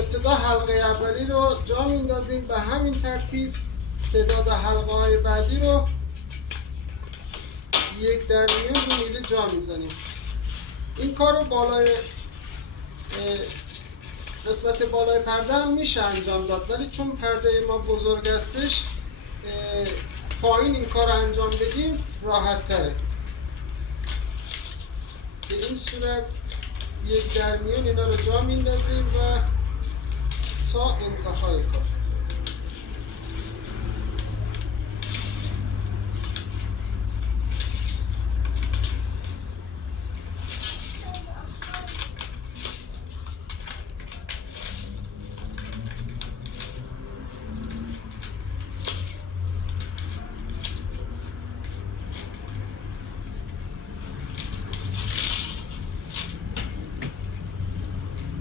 ابتدا حلقه اولی رو جا میندازیم، به همین ترتیب تعداد حلقه های بعدی رو 1/1 رو میله جا میزنیم. این کار رو بالای قسمت بالای پرده هم میشه انجام داد، ولی چون پرده ما بزرگ هستش پایین این کار رو انجام بدیم راحت تره. به این صورت 1/1 اینا رو جا میندازیم و تا انتهای کار.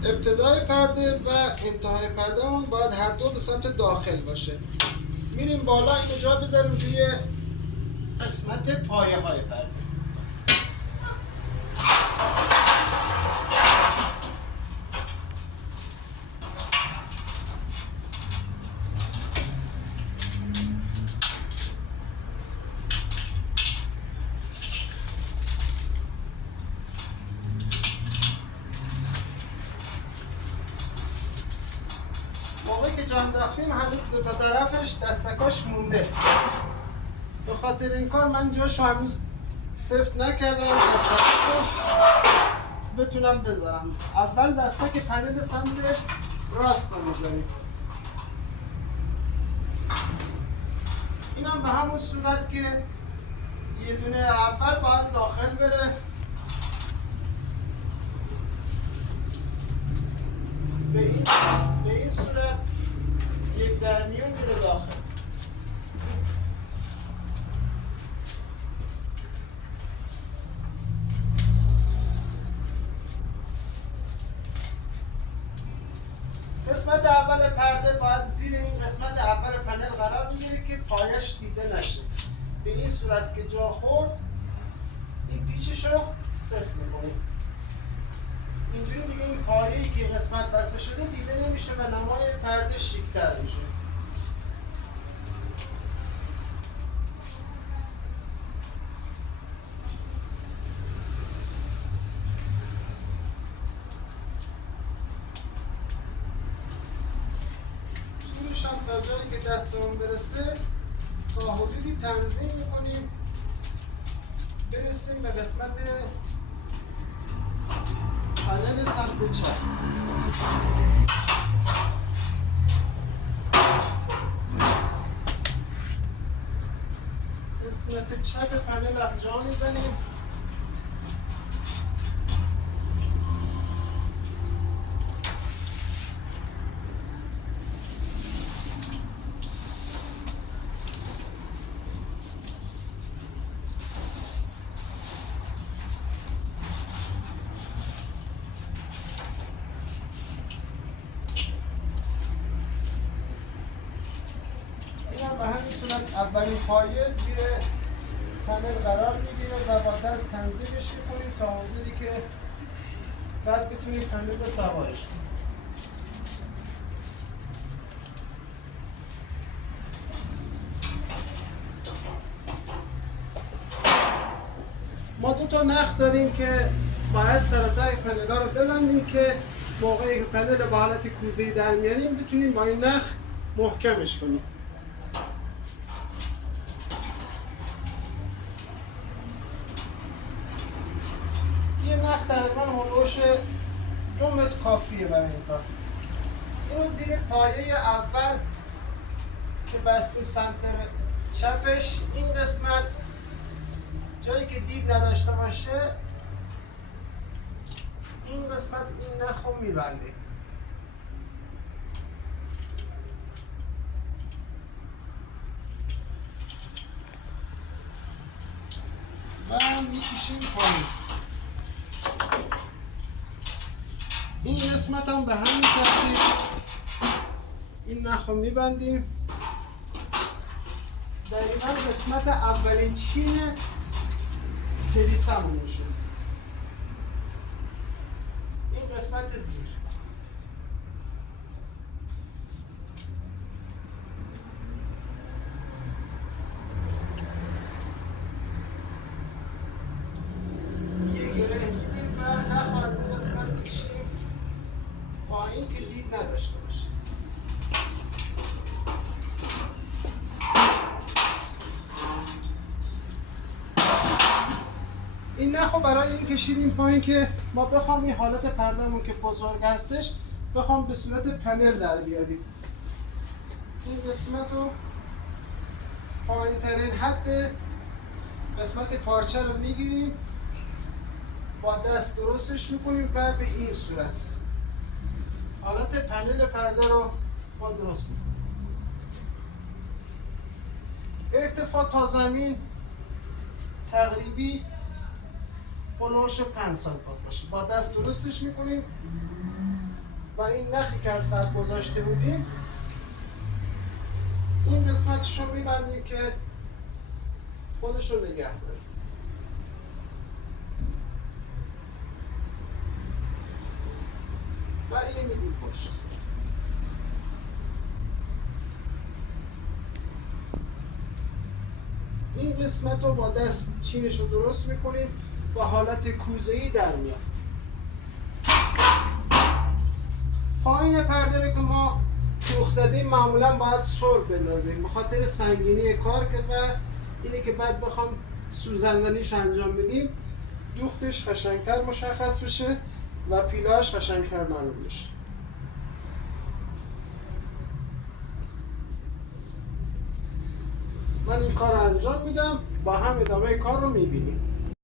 ابتدای پرده و انتهای پرده اون باید هر دو به سمت داخل باشه. میریم بالا، اینو جا بذاریم روی قسمت پایه های پرده. موقعی که جا انداختیم هنوز دو تا طرفش دستکاش مونده. به خاطر این کار من جاشو هنوز سفت نکردم دستکاشو بتونم بذارم. اول دستک پنل سمت راست رو میذاریم. اینم به همون صورت که یه دونه اول باید داخل بره، به این صورت 1/1 میره داخل. قسمت اول پرده باید زیر این قسمت اول پنل قرار بگیره که پایش دیده نشه. به این صورت که جا خورد این پیچشو صفر میکنیم. اینجوری دیگه این پایه‌ای که قسمت بسته شده دیده نمیشه و نمای پرده شیک‌تر میشه. طولش هم تا جایی که دستمون برسه تا حدودی تنظیم میکنیم برسیم به قسمت پنل سمت چپ. قسمت چپ پنل هم جا میزنیم. به همین صورت اولین پایه زیر پنل قرار میگیره و با دست تنظیمش میکنیم تا حدودی که بعد بتونیم پنل رو سوارش کنیم. ما 2 تا نخ داریم که باید سرتای پنل ها رو ببندیم که موقعی که پنل رو به حالت کوزه‌ای در میاریم بتونیم با این نخ محکمش کنیم. یه نخ تقریبا هلوش 2 متر کافیه برای این کار. اینو زیر پایه اول که بستیم سمت چپش، این قسمت جایی که دید نداشته باشه این قسمت این نخ رو میبندیم و میکشیم پایین. این قسمت هم به همین ترتیب این نخ رو میبندیم. دقیقا قسمت اولین چین پلیسمون میشه. این قسمت زیر اینکه دید نداشته باشه. این نخو برای این کشیدیم پایین که ما بخوام این حالت پردهمون که بزرگ هستش بخوام به صورت پنل در بیاریم. این قسمت رو پایین ترین حد قسمت پارچه رو میگیریم، با دست درستش میکنیم و به این صورت حالت پنل پرده رو ما درست میکنیم. ارتفاع تا زمین تقریبی هلوش 5 سانتی باشه. با دست درستش میکنیم و این نخی که از قبل گذاشته بودیم این قسمتش رو میبندیم که خودش رو نگه داره. و اینو میدیم پشت. این قسمت رو با دست چینش رو درست میکنیم و حالت کوزه‌ای در میاد. پایین پرده رو که ما دوخت زدیم معمولا باید سر بندازیم به خاطر سنگینی کار که و اینه که بعد بخوام سوزن‌زنیش انجام بدیم دوختش قشنگتر مشخص بشه و پیلاش قشنگتر معلوم بشه. من این کار رو انجام میدم، با هم ادامه کار رو میبینیم.